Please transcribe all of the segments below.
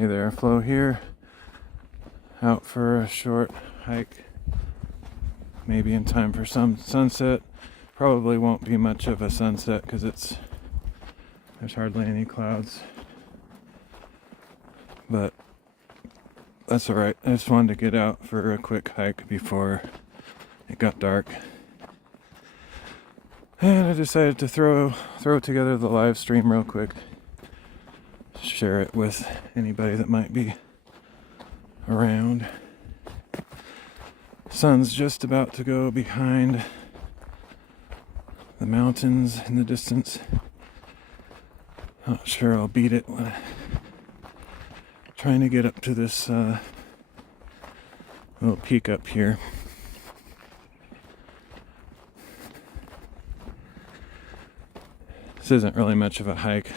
Hey there, Flo here. Out for a short hike. Maybe in time for some sunset. Probably won't be much of a sunset because there's hardly any clouds. But that's alright. I just wanted to get out for a quick hike before it got dark. And I decided to throw together the live stream real quick. Share it with anybody that might be around. Sun's just about to go behind the mountains in the distance. Not sure I'll beat it when trying to get up to this little peak up here. This isn't really much of a hike.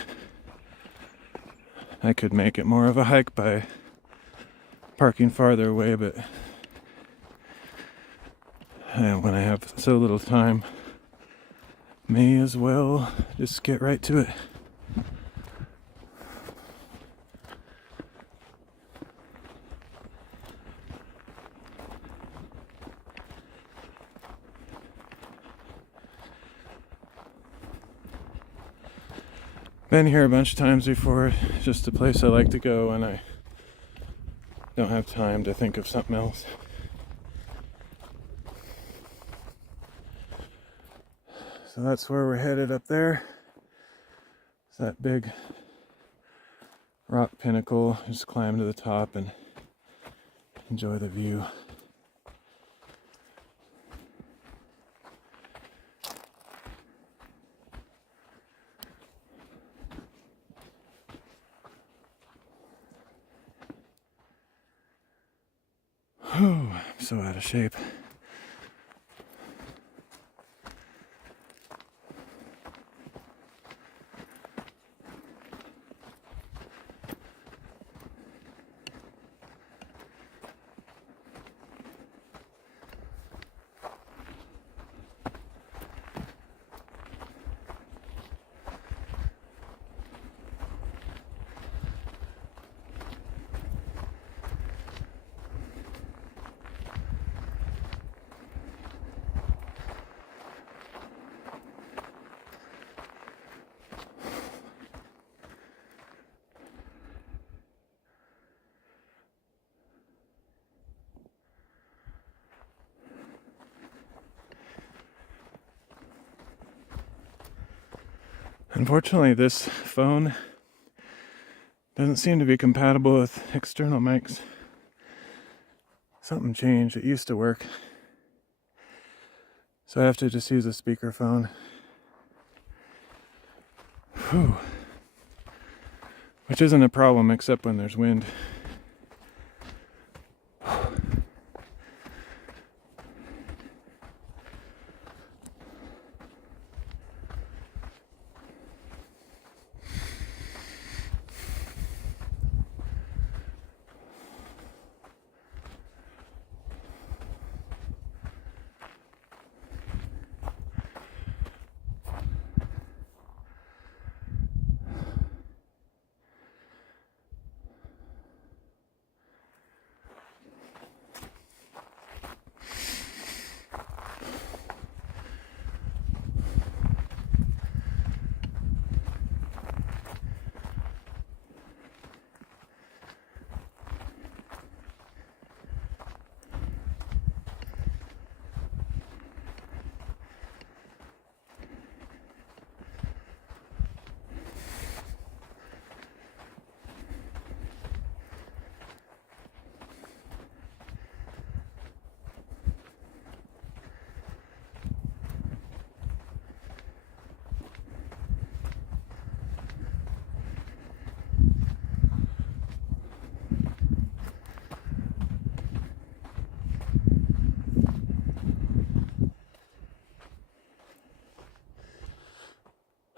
I could make it more of a hike by parking farther away, but when I have so little time, may as well just get right to it. Been here a bunch of times before. It's just a place I like to go when I don't have time to think of something else. So that's where we're headed up there. It's that big rock pinnacle. Just climb to the top and enjoy the view. Whew, I'm so out of shape. Unfortunately, this phone doesn't seem to be compatible with external mics. Something changed. It used to work. So I have to just use a speakerphone. Whew. Which isn't a problem except when there's wind.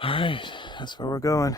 Alright, that's where we're going.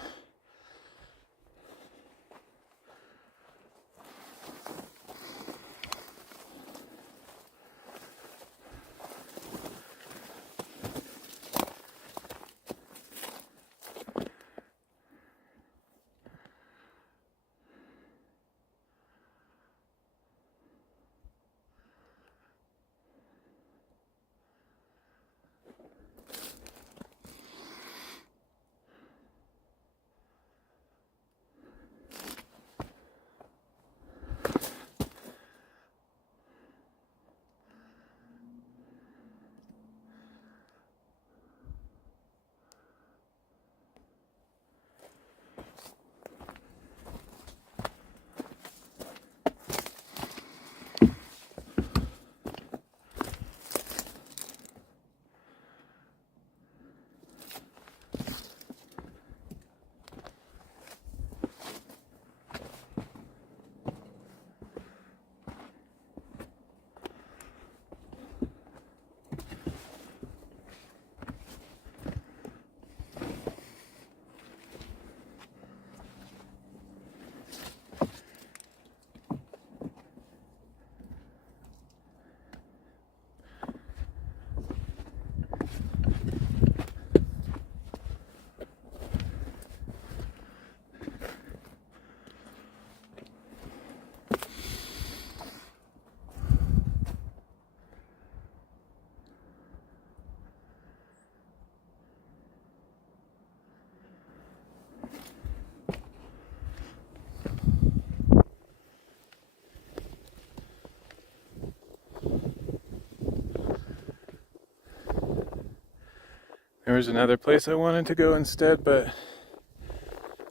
There was another place I wanted to go instead, but it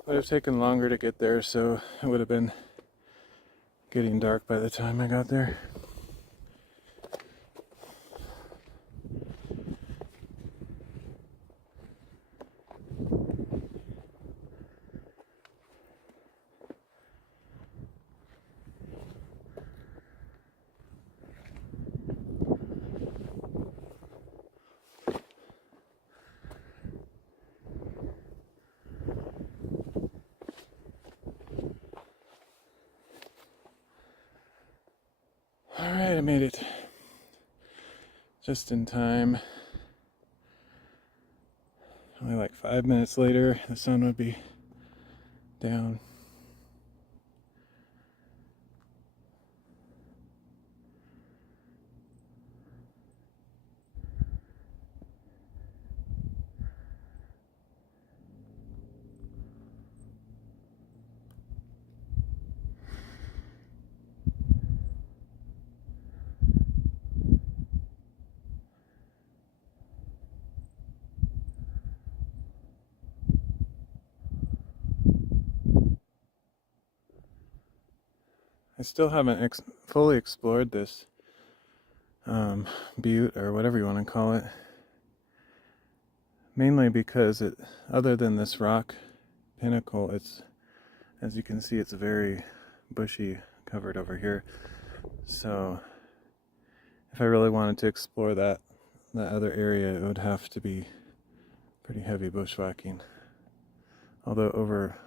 would have taken longer to get there, so it would have been getting dark by the time I got there. Alright, I made it. Just in time. Only like 5 minutes later, the sun would be down. I still haven't fully explored this butte, or whatever you want to call it. Mainly because other than this rock pinnacle, as you can see, it's very bushy covered over here. So if I really wanted to explore that other area, it would have to be pretty heavy bushwhacking. Although over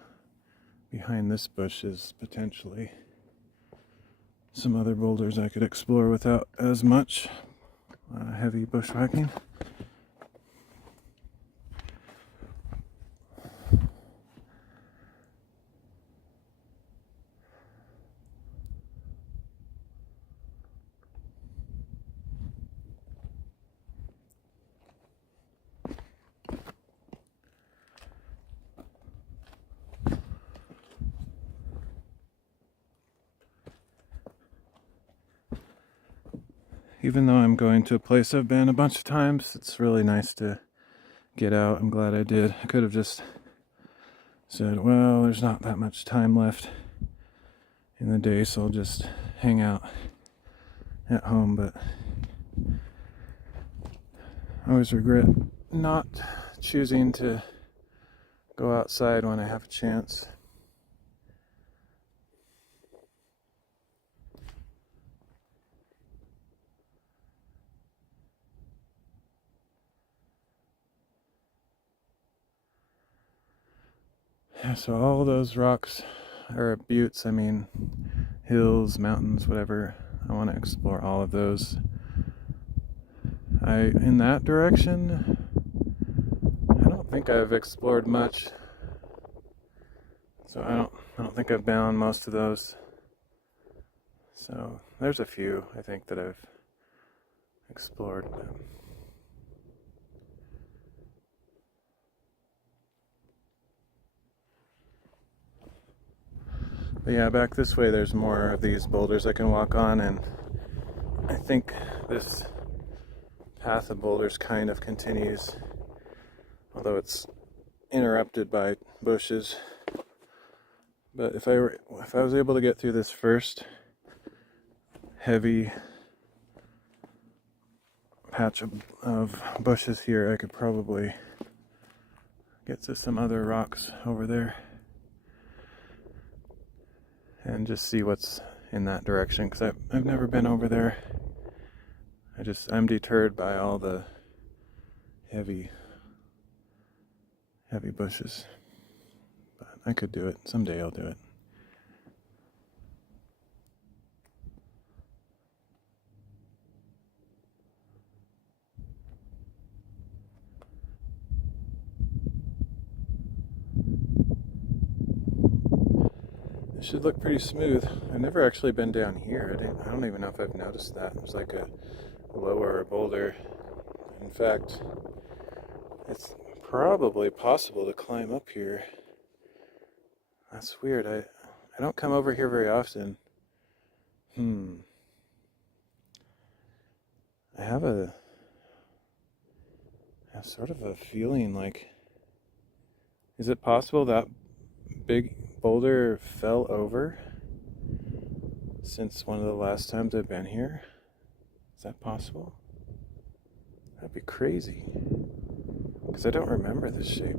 behind this bush is potentially some other boulders I could explore without as much heavy bushwhacking. Even though I'm going to a place I've been a bunch of times, it's really nice to get out. I'm glad I did. I could have just said, well, there's not that much time left in the day, so I'll just hang out at home, but I always regret not choosing to go outside when I have a chance. Yeah, so all those rocks, or buttes, I mean, hills, mountains, whatever, I want to explore all of those. In that direction, I don't think I've explored much. So I don't think I've been on most of those. So there's a few I think that I've explored. But yeah, back this way there's more of these boulders I can walk on, and I think this path of boulders kind of continues, although it's interrupted by bushes. But if I was able to get through this first heavy patch of bushes here, I could probably get to some other rocks over there and just see what's in that direction, because I've never been over there. I'm deterred by all the heavy bushes, but I could do it. Someday I'll do it. It should look pretty smooth. I've never actually been down here. I don't even know if I've noticed that. There's like a lower boulder. In fact, it's probably possible to climb up here. That's weird. I don't come over here very often. I have have sort of a feeling like, is it possible that big boulder fell over since one of the last times I've been here? Is that possible? That'd be crazy, because I don't remember this shape.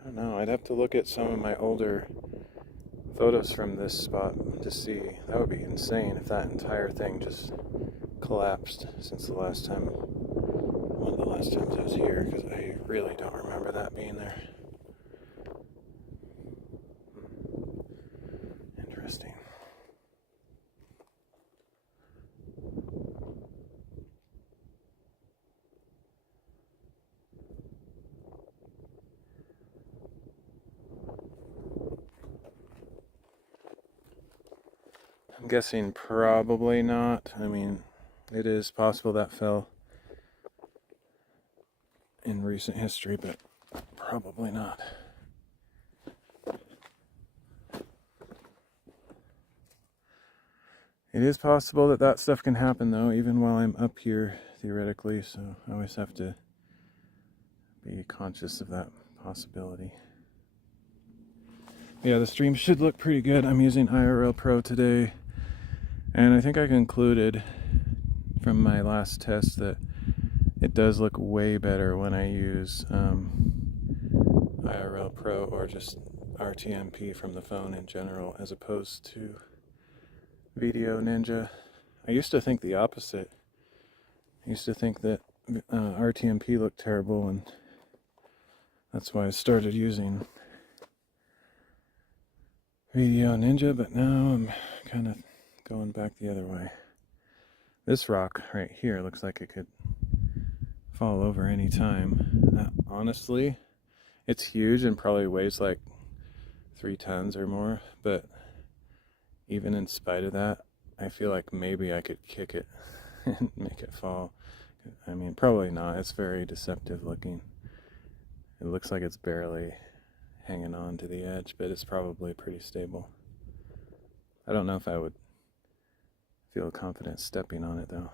I don't know, I'd have to look at some of my older photos from this spot to see. That would be insane if that entire thing just collapsed since the last time, one of the last times I was here, because I really don't remember that being there. Interesting. I'm guessing probably not. I mean, it is possible that fell in recent history, but probably not. It is possible that that stuff can happen, though, even while I'm up here, theoretically, so I always have to be conscious of that possibility. Yeah, the stream should look pretty good. I'm using IRL Pro today, and I think I concluded from my last test that it does look way better when I use IRL Pro or just RTMP from the phone in general, as opposed to Video Ninja. I used to think the opposite. I used to think that RTMP looked terrible, and that's why I started using Video Ninja, but now I'm kind of going back the other way. This rock right here looks like it could fall over any time. Honestly, it's huge and probably weighs like 3 tons or more, but even in spite of that, I feel like maybe I could kick it and make it fall. I mean, probably not. It's very deceptive looking. It looks like it's barely hanging on to the edge, but it's probably pretty stable. I don't know if I would feel confident stepping on it, though.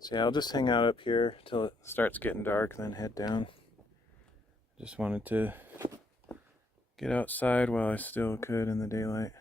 So yeah, I'll just hang out up here till it starts getting dark, then head down. Just wanted to get outside while I still could in the daylight.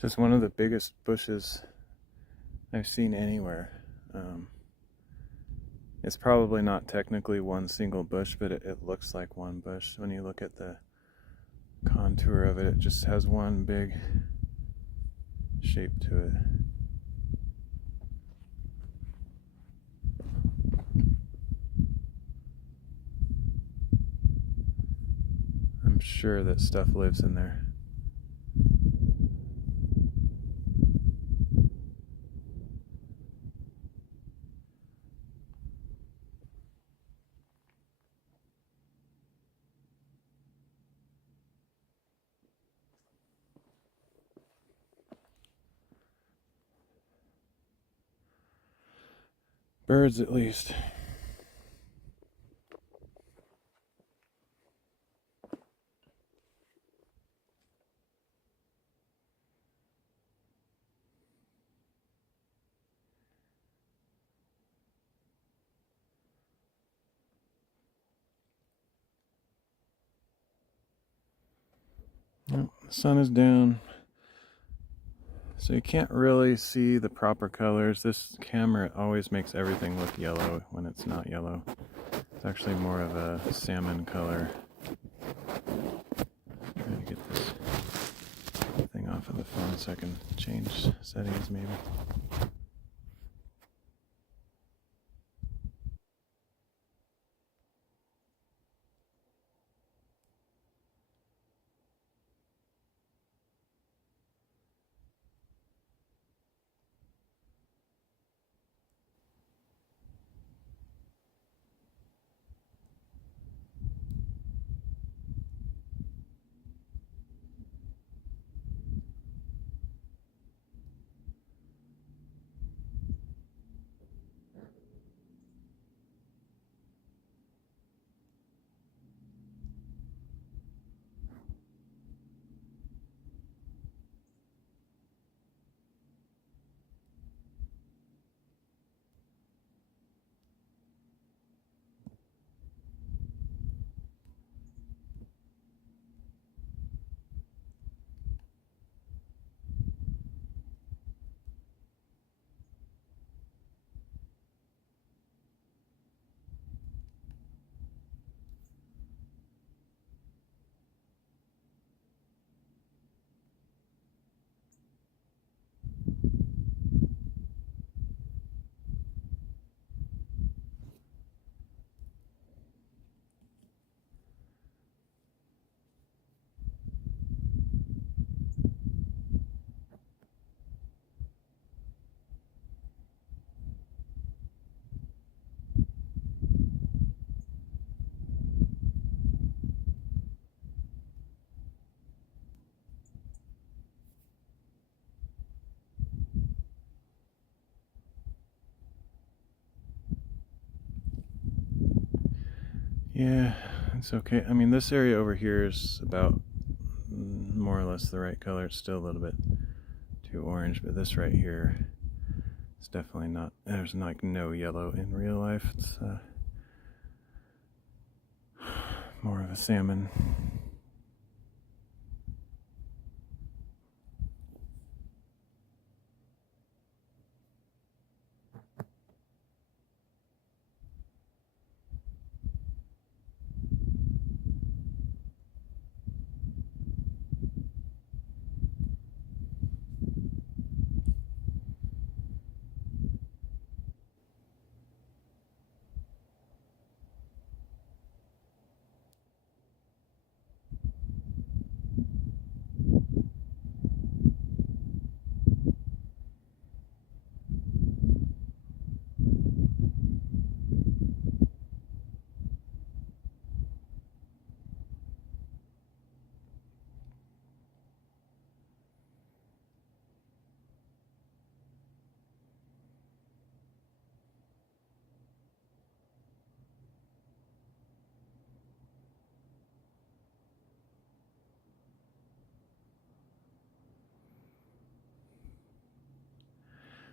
Just one of the biggest bushes I've seen anywhere. It's probably not technically one single bush, but it looks like one bush. When you look at the contour of it, it just has one big shape to it. I'm sure that stuff lives in there. birds at least. The sun is down, so you can't really see the proper colors. This camera always makes everything look yellow when it's not yellow. It's actually more of a salmon color. Trying to get this thing off of the phone so I can change settings maybe. Yeah, it's okay. I mean, this area over here is about more or less the right color. It's still a little bit too orange, but this right here is definitely not. There's like no yellow in real life. It's more of a salmon.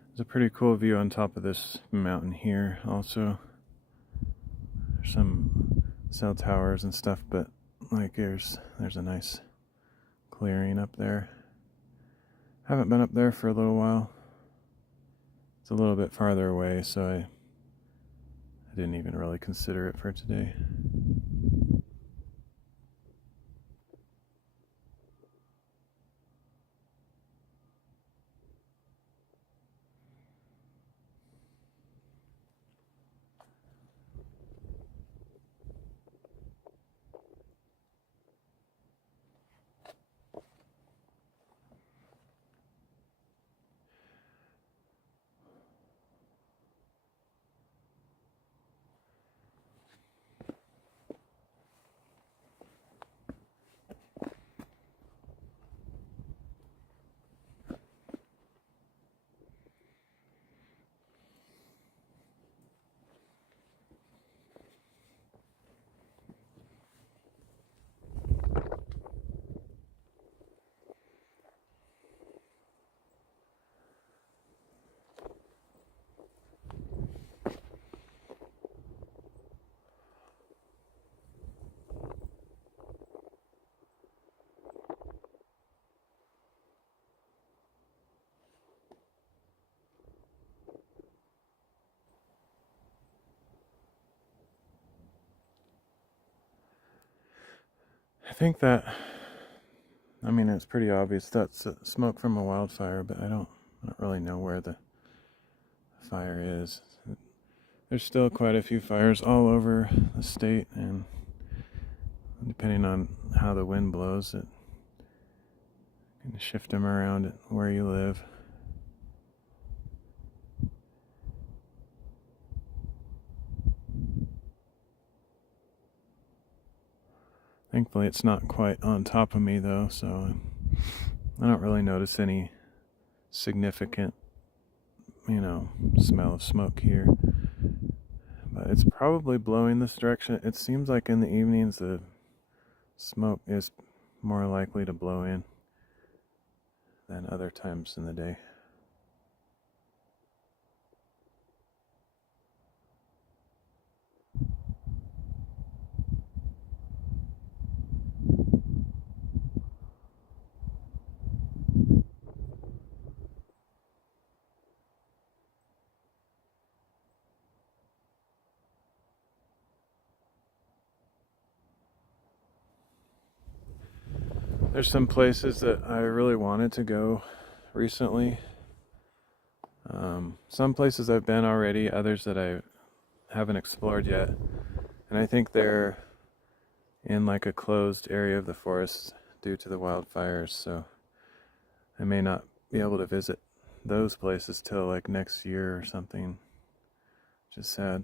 There's a pretty cool view on top of this mountain here also. There's some cell towers and stuff, but like there's a nice clearing up there. Haven't been up there for a little while. It's a little bit farther away, so I didn't even really consider it for today. I think that, I mean, it's pretty obvious that's smoke from a wildfire, but I don't really know where the fire is. There's still quite a few fires all over the state, and depending on how the wind blows, it can shift them around where you live. Thankfully, it's not quite on top of me, though, so I don't really notice any significant, smell of smoke here. But it's probably blowing this direction. It seems like in the evenings, the smoke is more likely to blow in than other times in the day. There's some places that I really wanted to go recently. Some places I've been already, others that I haven't explored yet. And I think they're in like a closed area of the forest due to the wildfires, so I may not be able to visit those places till like next year or something, which is sad.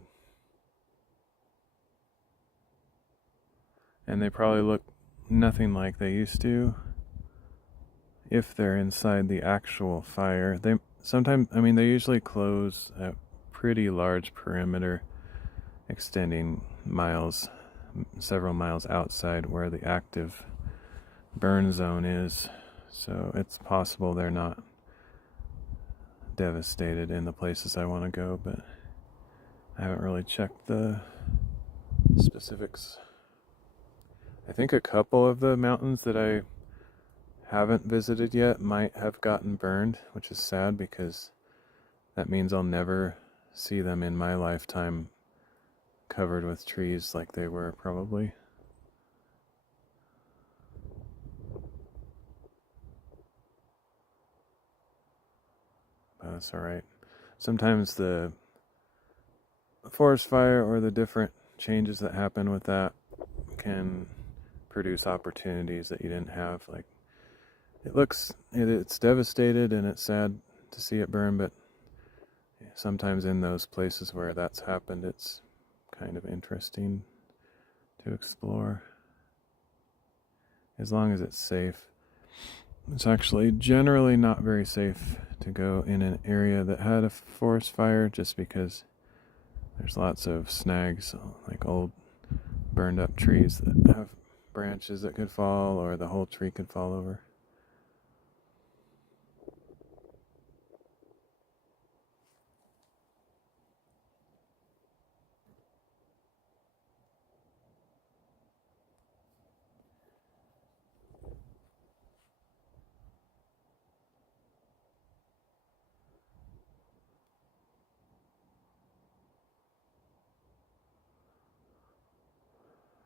And they probably look nothing like they used to if they're inside the actual fire. They usually close a pretty large perimeter extending several miles outside where the active burn zone is, so it's possible they're not devastated in the places I want to go, but I haven't really checked the specifics. I think a couple of the mountains that I haven't visited yet might have gotten burned, which is sad because that means I'll never see them in my lifetime covered with trees like they were probably. But that's alright. Sometimes the forest fire or the different changes that happen with that can produce opportunities that you didn't have. Like, it's devastated and it's sad to see it burn, but sometimes in those places where that's happened, it's kind of interesting to explore. As long as it's safe. It's actually generally not very safe to go in an area that had a forest fire just because there's lots of snags, like old burned up trees that have branches that could fall, or the whole tree could fall over.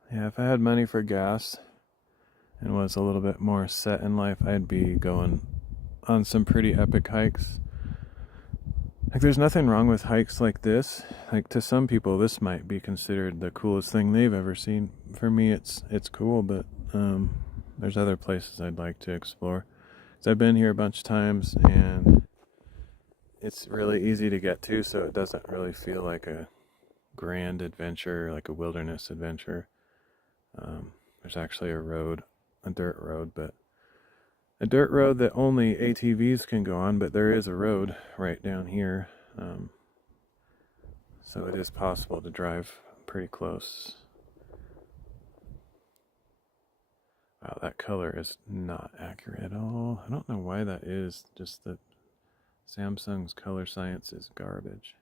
Yeah, if I had money for gas and was a little bit more set in life, I'd be going on some pretty epic hikes. Like, there's nothing wrong with hikes like this. Like, to some people, this might be considered the coolest thing they've ever seen. For me, it's cool, but there's other places I'd like to explore. So I've been here a bunch of times, and it's really easy to get to, so it doesn't really feel like a grand adventure, like a wilderness adventure. There's actually a dirt road, but a dirt road that only ATVs can go on, but there is a road right down here. So it is possible to drive pretty close. Wow, that color is not accurate at all. I don't know why that is, just that Samsung's color science is garbage.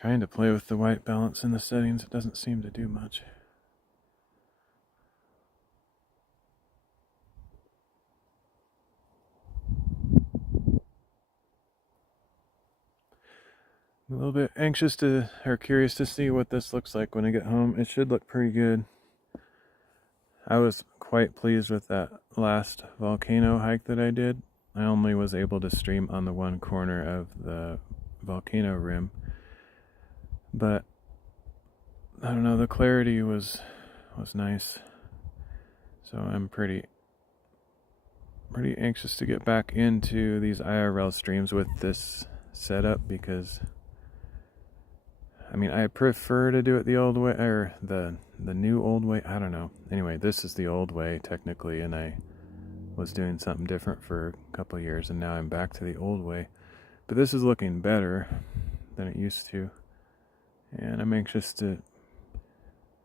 Trying to play with the white balance in the settings, it doesn't seem to do much. I'm a little bit anxious or curious to see what this looks like when I get home. It should look pretty good. I was quite pleased with that last volcano hike that I did. I only was able to stream on the one corner of the volcano rim, but I don't know, the clarity was nice. So I'm pretty anxious to get back into these IRL streams with this setup, because I mean, I prefer to do it the old way, or the new old way. I don't know. Anyway, this is the old way technically, and I was doing something different for a couple of years, and now I'm back to the old way. But this is looking better than it used to, and I'm anxious to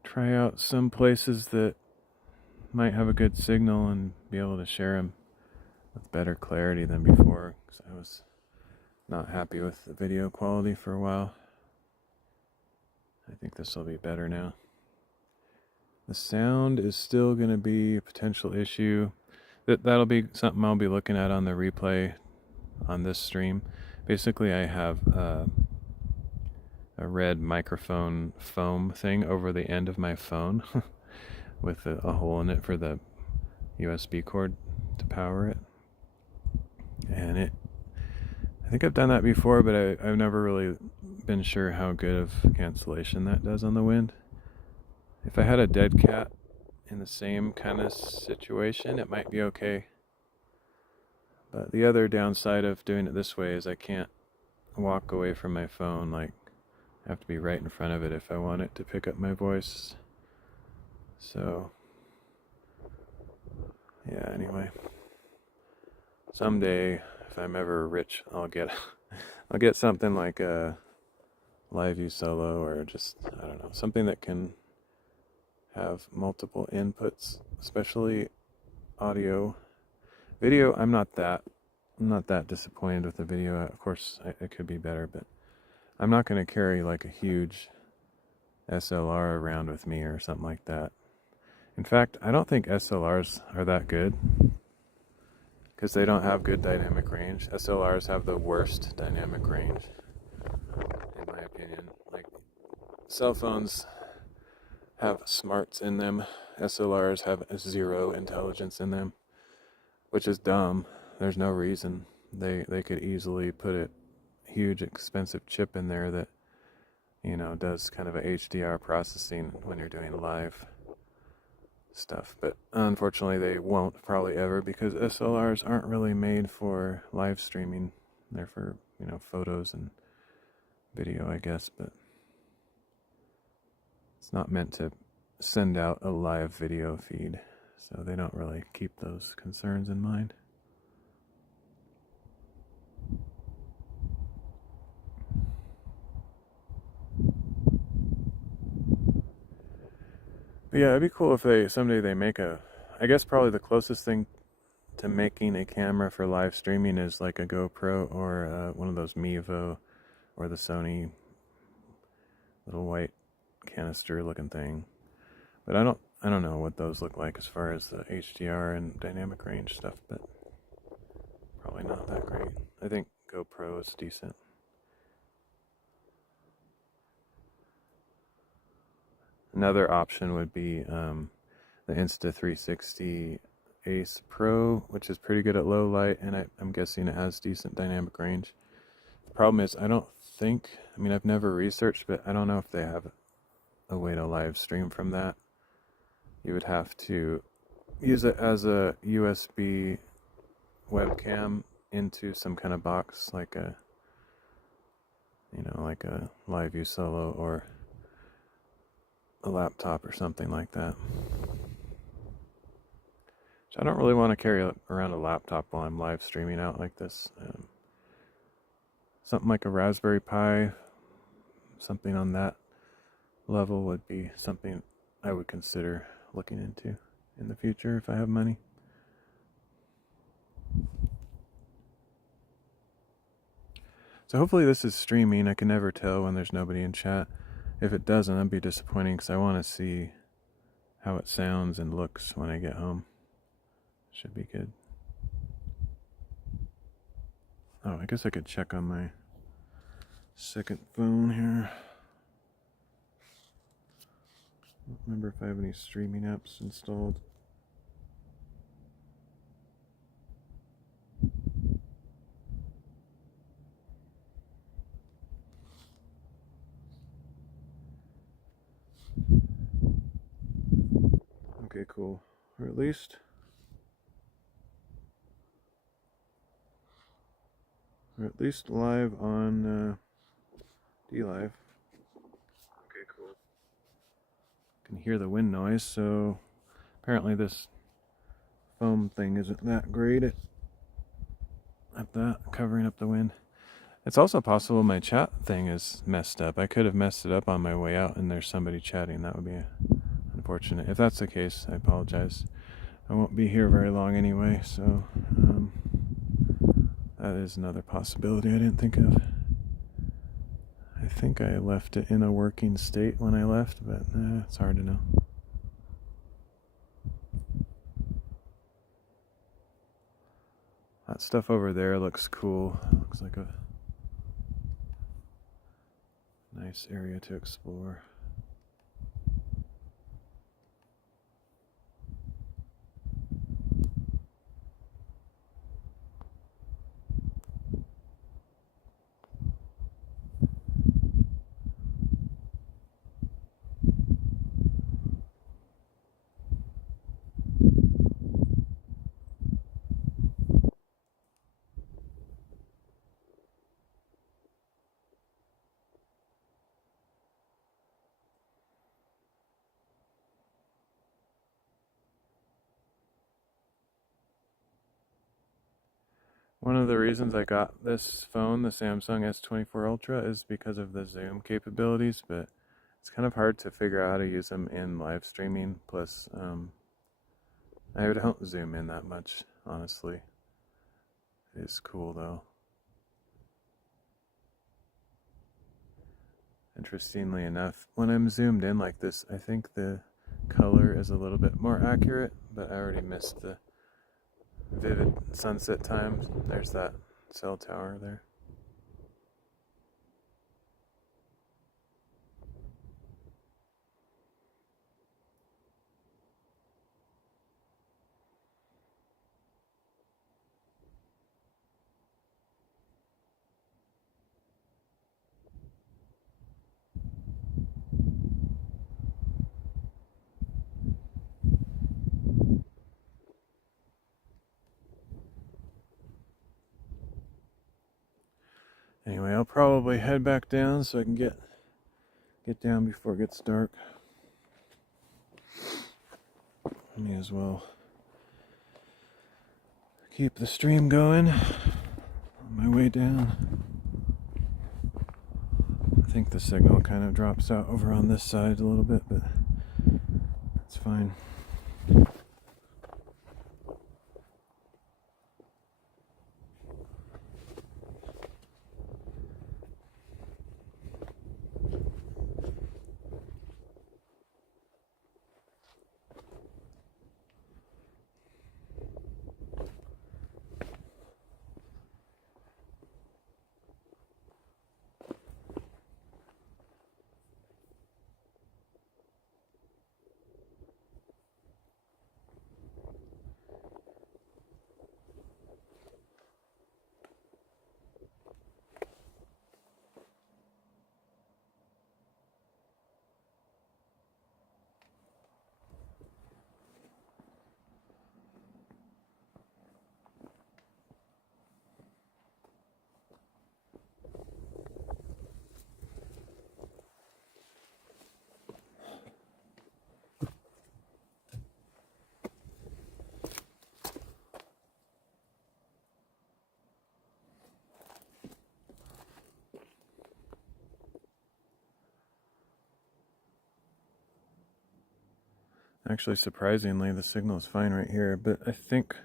try out some places that might have a good signal and be able to share them with better clarity than before, because I was not happy with the video quality for a while. I think this will be better now. The sound is still going to be a potential issue. That'll be something I'll be looking at on the replay on this stream. Basically, I have a red microphone foam thing over the end of my phone with a hole in it for the USB cord to power it. And I think I've done that before, but I've never really been sure how good of cancellation that does on the wind. If I had a dead cat in the same kind of situation, it might be okay. But the other downside of doing it this way is I can't walk away from my phone. Like, I have to be right in front of it if I want it to pick up my voice. So, yeah, anyway. Someday, if I'm ever rich, I'll get something like a Live View Solo, or just, I don't know, something that can have multiple inputs, especially audio. Video, I'm not that disappointed with the video. Of course, it could be better, but I'm not going to carry like a huge SLR around with me or something like that. In fact, I don't think SLRs are that good, because they don't have good dynamic range. SLRs have the worst dynamic range, in my opinion. Like, cell phones have smarts in them. SLRs have zero intelligence in them, which is dumb. There's no reason. They could easily put a huge expensive chip in there that, you know, does kind of a HDR processing when you're doing live stuff. But unfortunately they won't probably ever, because SLRs aren't really made for live streaming. They're for, you know, photos and video, I guess, but it's not meant to send out a live video feed, so they don't really keep those concerns in mind. But yeah, it'd be cool if someday they make I guess probably the closest thing to making a camera for live streaming is like a GoPro, or one of those Mevo, or the Sony little white canister looking thing. But I don't know what those look like as far as the HDR and dynamic range stuff, but probably not that great. I think GoPro is decent. Another option would be the Insta360 Ace Pro, which is pretty good at low light, and I'm guessing it has decent dynamic range. The problem is, I mean, I've never researched, but I don't know if they have a way to live stream from that. You would have to use it as a USB webcam into some kind of box, like a Live View Solo or a laptop or something like that. So I don't really want to carry around a laptop while I'm live streaming out like this. Something like a Raspberry Pi, something on that level would be something I would consider looking into in the future if I have money. So So hopefully this is streaming. I can never tell when there's nobody in chat. If it doesn't, that'd be disappointing because I want to see how it sounds and looks when I get home. Should be good. Oh, I guess I could check on my second phone here. I don't remember if I have any streaming apps installed. Okay, cool. Or at least live on DLive. Okay, cool. Can hear the wind noise, so apparently this foam thing isn't that great at that, covering up the wind. It's also possible my chat thing is messed up. I could have messed it up on my way out and there's somebody chatting. That would be unfortunate. If that's the case, I apologize. I won't be here very long anyway, so that is another possibility I didn't think of. I think I left it in a working state when I left, but it's hard to know. That stuff over there looks cool. Looks like a nice area to explore. One of the reasons I got this phone, the Samsung S24 Ultra, is because of the zoom capabilities, but it's kind of hard to figure out how to use them in live streaming. Plus, I don't zoom in that much, honestly. It is cool, though. Interestingly enough, when I'm zoomed in like this, I think the color is a little bit more accurate, but I already missed the vivid sunset times. There's that cell tower there. Anyway, I'll probably head back down so I can get down before it gets dark. May as well keep the stream going on my way down. I think the signal kind of drops out over on this side a little bit, but that's fine. Actually, surprisingly, the signal is fine right here, but I think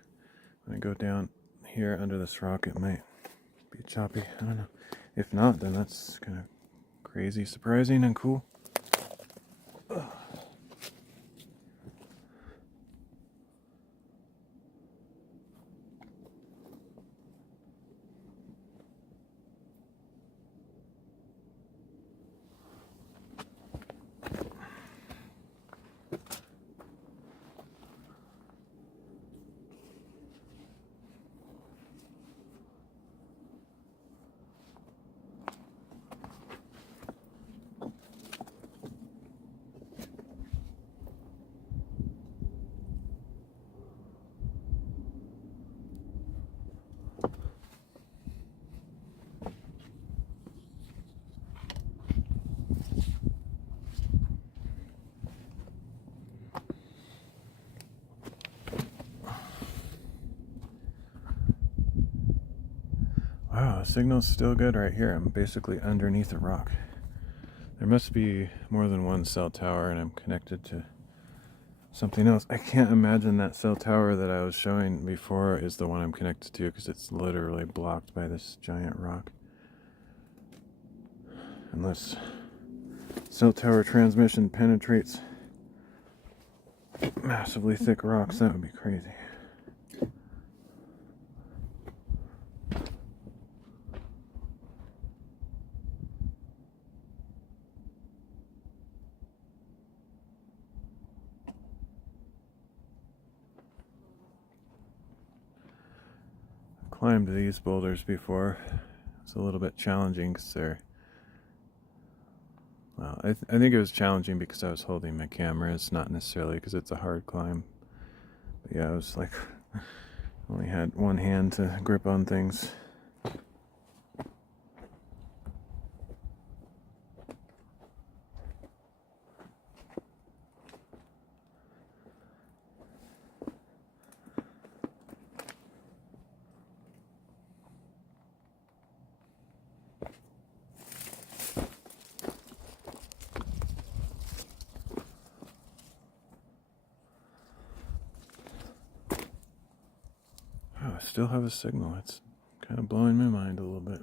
when I go down here under this rock, it might be choppy. I don't know. If not, then that's kind of crazy, surprising, and cool. Wow, the signal's still good right here. I'm basically underneath a rock. There must be more than one cell tower, and I'm connected to something else. I can't imagine that cell tower that I was showing before is the one I'm connected to, because it's literally blocked by this giant rock. Unless cell tower transmission penetrates massively thick rocks, that would be crazy. Climbed these boulders before. It's a little bit challenging because they're, well, I think it was challenging because I was holding my camera. It's not necessarily because it's a hard climb. But yeah, I was like, only had one hand to grip on things. I still have a signal. It's kind of blowing my mind a little bit.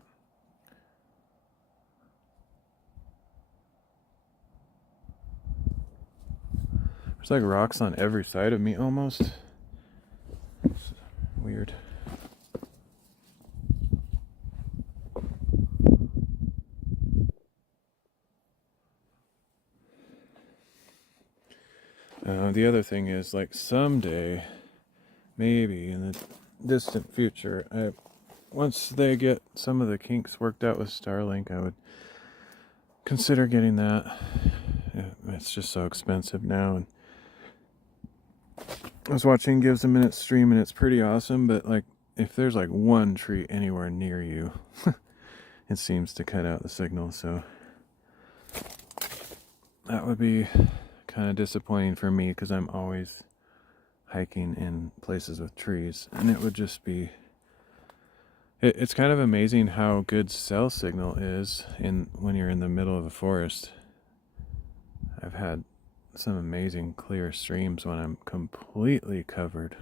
There's like rocks on every side of me almost. It's weird. The other thing is, like, someday, maybe in the distant future, once they get some of the kinks worked out with Starlink, I would consider getting that. It's just so expensive now. And I was watching Gives a Minute stream, and it's pretty awesome, but like, if there's like one tree anywhere near you, it seems to cut out the signal. So that would be kind of disappointing for me, because I'm always hiking in places with trees, and it would just be, it's kind of amazing how good cell signal is when you're in the middle of a forest. I've had some amazing clear streams when I'm completely covered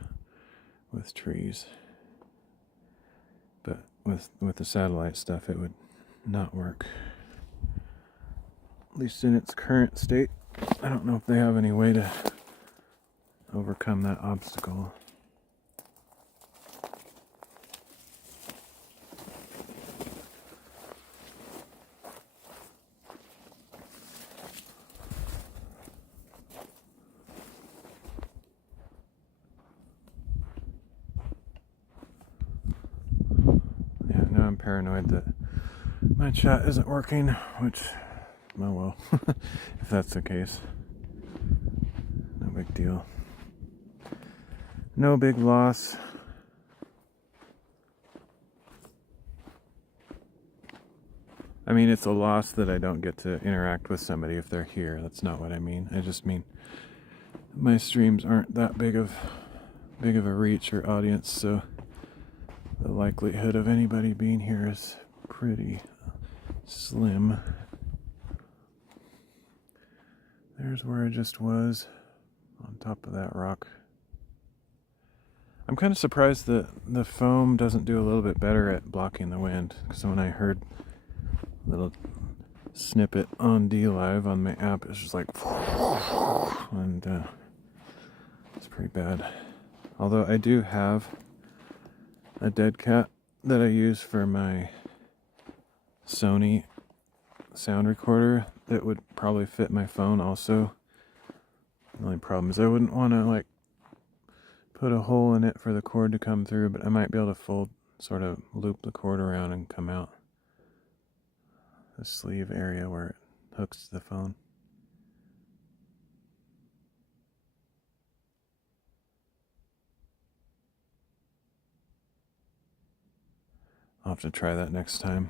with trees, but with the satellite stuff it would not work, at least in its current state. I don't know if they have any way to overcome that obstacle. Yeah, now I'm paranoid that my chat isn't working, which, oh well, if that's the case, no big deal. No big loss. I mean, it's a loss that I don't get to interact with somebody if they're here. That's not what I mean. I just mean my streams aren't that big of a reach or audience, so the likelihood of anybody being here is pretty slim. There's where I just was, on top of that rock. I'm kind of surprised that the foam doesn't do a little bit better at blocking the wind, because when I heard little snippet on DLive on my app is just like, and it's pretty bad. Although I do have a dead cat that I use for my Sony sound recorder that would probably fit my phone also. The only problem is I wouldn't want to like put a hole in it for the cord to come through, but I might be able to sort of loop the cord around and come out the sleeve area where it hooks to the phone. I'll have to try that next time.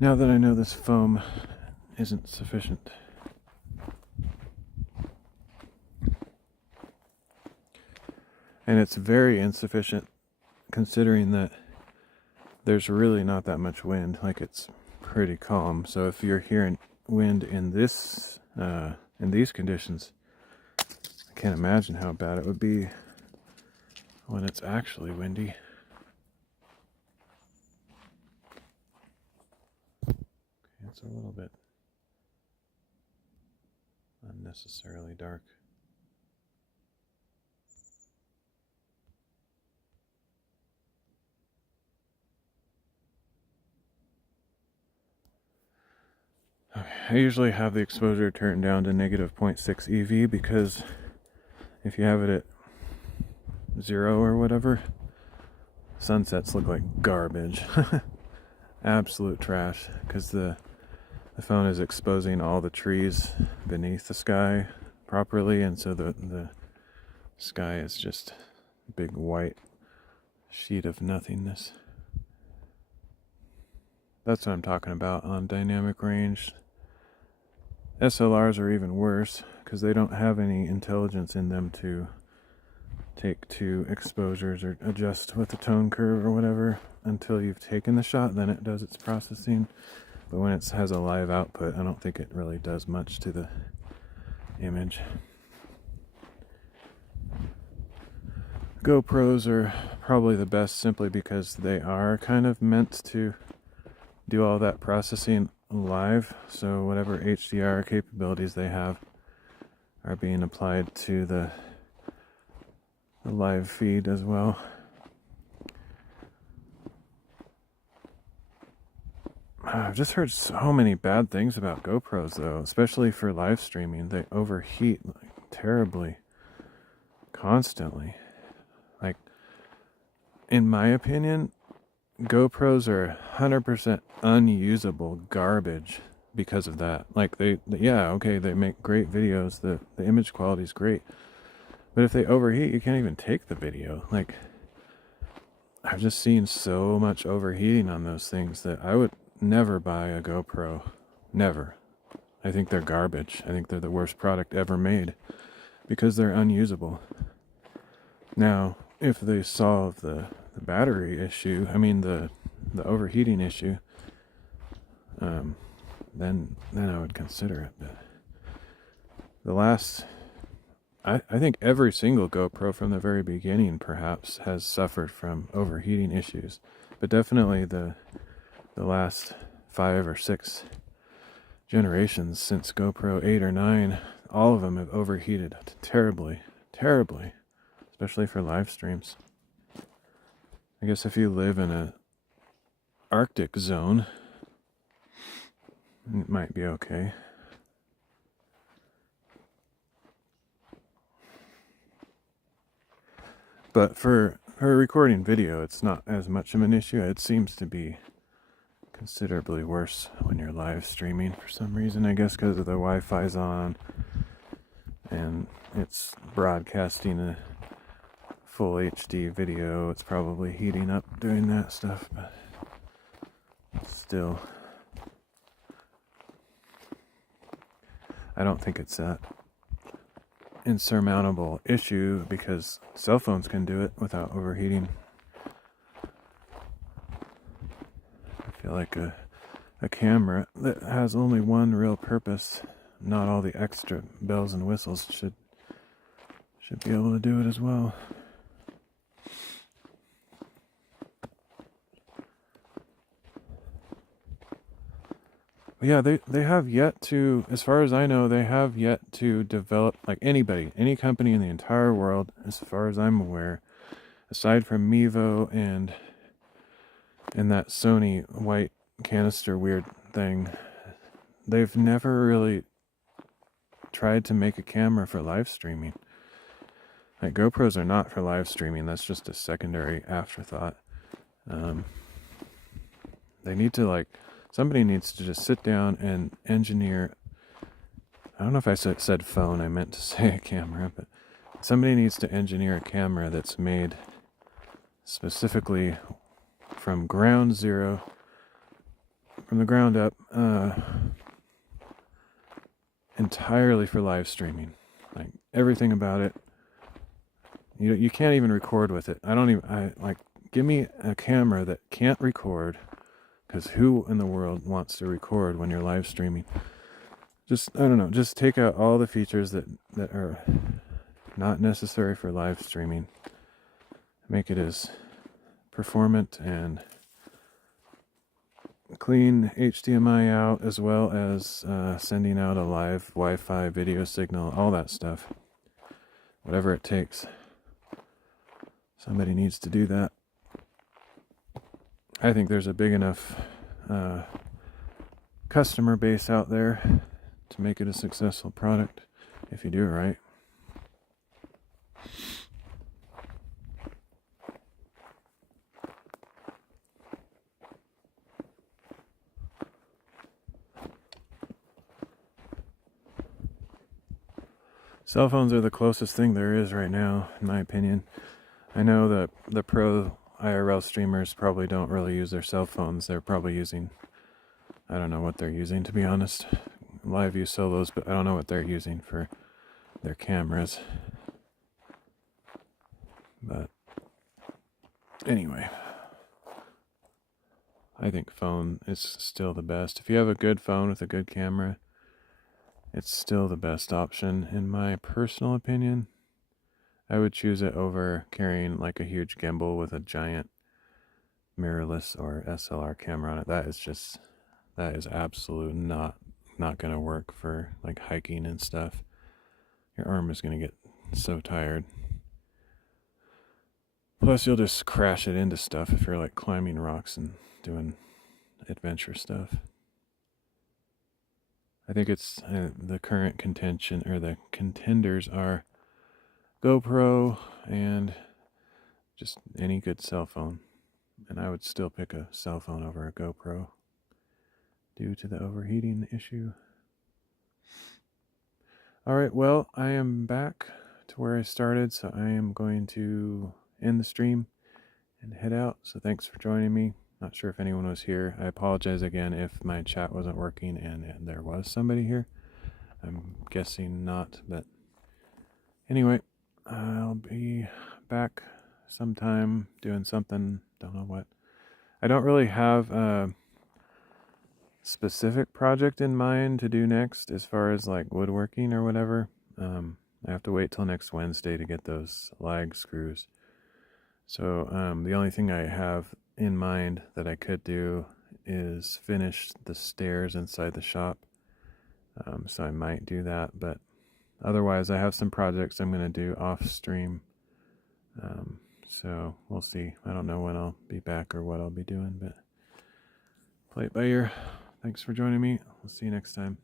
Now that I know this foam isn't sufficient. And it's very insufficient considering that there's really not that much wind. Like, it's pretty calm. So if you're hearing wind in these conditions, I can't imagine how bad it would be when it's actually windy. It's a little bit unnecessarily dark. Okay, I usually have the exposure turned down to negative 0.6 EV because if you have it at 0 or whatever, sunsets look like garbage. Absolute trash, because the phone is exposing all the trees beneath the sky properly, and so the sky is just a big white sheet of nothingness. That's what I'm talking about on dynamic range. SLRs are even worse because they don't have any intelligence in them to take two exposures or adjust with the tone curve or whatever until you've taken the shot. Then it does its processing. But when it has a live output, I don't think it really does much to the image. GoPros are probably the best simply because they are kind of meant to do all that processing live. So whatever HDR capabilities they have are being applied to the live feed as well. I've just heard so many bad things about GoPros though, especially for live streaming. They overheat like terribly, constantly. Like, in my opinion, GoPros are 100% unusable garbage because of that. Like, they make great videos, the image quality is great, but if they overheat, you can't even take the video. Like, I've just seen so much overheating on those things that I would never buy a GoPro. Never. I think they're garbage. I think they're the worst product ever made because they're unusable. Now, if they solve the battery issue, the overheating issue, then I would consider it. But the last, I think every single GoPro from the very beginning perhaps has suffered from overheating issues, but definitely the last 5 or 6 generations since GoPro 8 or 9, all of them have overheated terribly, especially for live streams. I guess if you live in a Arctic zone, it might be okay. But for recording video, it's not as much of an issue. It seems to be considerably worse when you're live streaming for some reason, I guess because of the Wi-Fi's on and it's broadcasting a full HD video. It's probably heating up doing that stuff, but still, I don't think it's that insurmountable issue because cell phones can do it without overheating. I feel like a camera that has only one real purpose, not all the extra bells and whistles, should be able to do it as well. But yeah, they have yet to, as far as I know, they have yet to develop, like anybody, any company in the entire world, as far as I'm aware, aside from Mevo and that Sony white canister weird thing, they've never really tried to make a camera for live streaming. Like GoPros are not for live streaming. That's just a secondary afterthought. They need to, like, somebody needs to just sit down and engineer. I don't know if I said phone. I meant to say a camera, but somebody needs to engineer a camera that's made specifically from ground zero, from the ground up, entirely for live streaming. Like everything about it. You can't even record with it. Give me a camera that can't record, because who in the world wants to record when you're live streaming? Just, I don't know, just take out all the features that are not necessary for live streaming. Make it as performant and clean HDMI out, as well as sending out a live Wi-Fi video signal, all that stuff. Whatever it takes. Somebody needs to do that. I think there's a big enough customer base out there to make it a successful product if you do it right. Cell phones are the closest thing there is right now, in my opinion. I know that the pro IRL streamers probably don't really use their cell phones. They're probably using, I don't know what they're using, to be honest. Live view solos, but I don't know what they're using for their cameras. But anyway, I think phone is still the best. If you have a good phone with a good camera, it's still the best option, in my personal opinion. I would choose it over carrying like a huge gimbal with a giant mirrorless or SLR camera on it. That is absolute not going to work for like hiking and stuff. Your arm is going to get so tired. Plus, you'll just crash it into stuff if you're like climbing rocks and doing adventure stuff. I think it's the current contention, or the contenders are GoPro and just any good cell phone. And I would still pick a cell phone over a GoPro due to the overheating issue. Alright, well, I am back to where I started, so I am going to end the stream and head out. So thanks for joining me. Not sure if anyone was here. I apologize again if my chat wasn't working and there was somebody here. I'm guessing not, but anyway, I'll be back sometime doing something, don't know what. I don't really have a specific project in mind to do next as far as like woodworking or whatever. I have to wait till next Wednesday to get those lag screws. So the only thing I have in mind that I could do is finish the stairs inside the shop. So I might do that, but otherwise I have some projects I'm going to do off stream. So we'll see. I don't know when I'll be back or what I'll be doing, but play it by ear. Thanks for joining me. We'll see you next time.